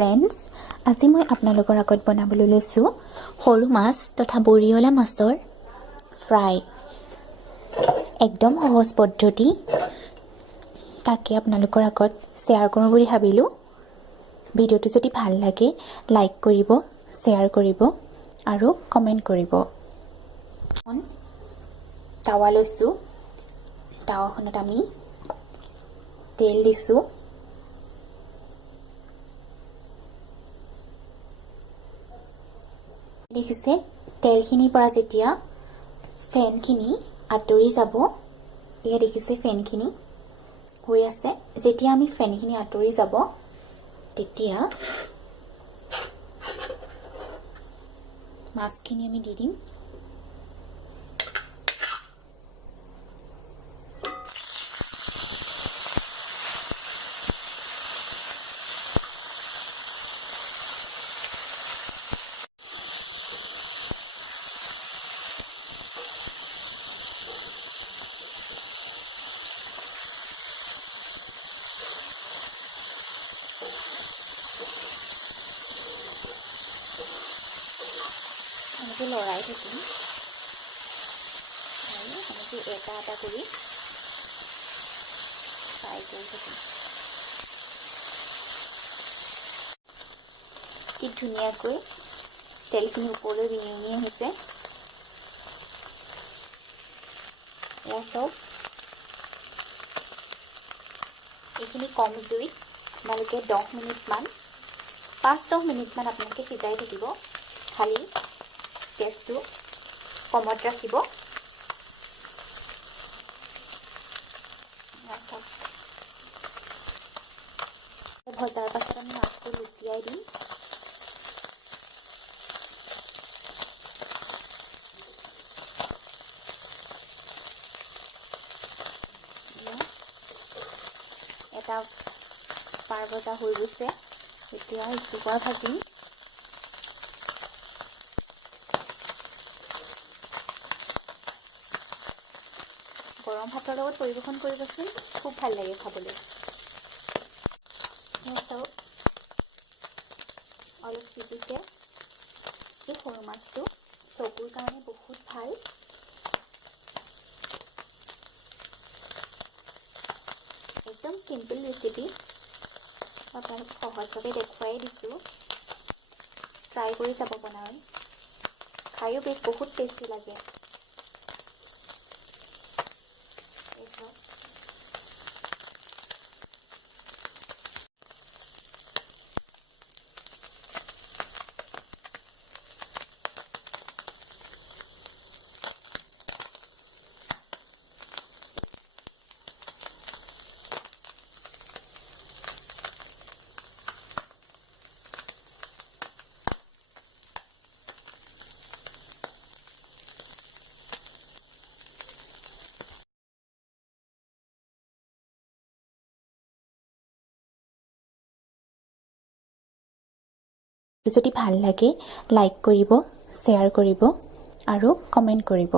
Friends, আজি মই আপোনালোকৰ আগত বনাবলৈ লৈছোঁ সৰু মাছ তথা বৰিয়লা মাছৰ ফ্ৰাই। একদম সহজ পদ্ধতি, তাকে আপোনালোকৰ আগত শ্বেয়াৰ কৰোঁ বুলি ভাবিলোঁ। ভিডিঅ'টো যদি ভাল লাগে লাইক কৰিব, শ্বেয়াৰ কৰিব আৰু কমেণ্ট কৰিব। টাৱা লৈছোঁ, টাৱাখনত আমি তেল দিছোঁ। দেখিছে, তেলখিনিৰ পৰা যেতিয়া ফেনখিনি আঁতৰি যাব, এয়া দেখিছে ফেনখিনি হৈ আছে। যেতিয়া আমি ফেনখিনি আঁতৰি যাব তেতিয়া মাছখিনি আমি দি দিম। এনেকৈ লৰাই থাকিম আৰু এনেকৈ এটা এটা কৰি ফ্ৰাই কৰি থাকিম। কি ধুনীয়াকৈ তেলখিনি ওপৰলৈ বিঙি হৈছে। এয়া চব এইখিনি কম জুইত আপোনালোকে 10 মিনিটমান 5-10 মিনিটমান আপোনালোকে সিজাই থাকিব। খালি গেছটো কমত ৰাখিব। ভজাৰ পাছত আমি মাছটো লুটিয়াই দিম। এটা পাৰ ভজা হৈ গৈছে, এতিয়া ইটোপাৰ ভাজিম। গৰম ভাতৰ লগত পৰিৱেশন কৰিবচোন, খুব ভাল লাগে খাবলৈ। অলপ সিজিছে। এই সৰু মাছটো চকুৰ কাৰণে বহুত ভাল। একদম চিম্পল ৰেচিপি, আপোনালোক সহজভাৱে দেখুৱাই দিছোঁ। ট্ৰাই কৰি চাব বনাই, খায়ো বহুত টেষ্টি লাগে। যদি ভাল লাগে লাইক কৰিব, শ্বেয়াৰ কৰিব আৰু কমেণ্ট কৰিব।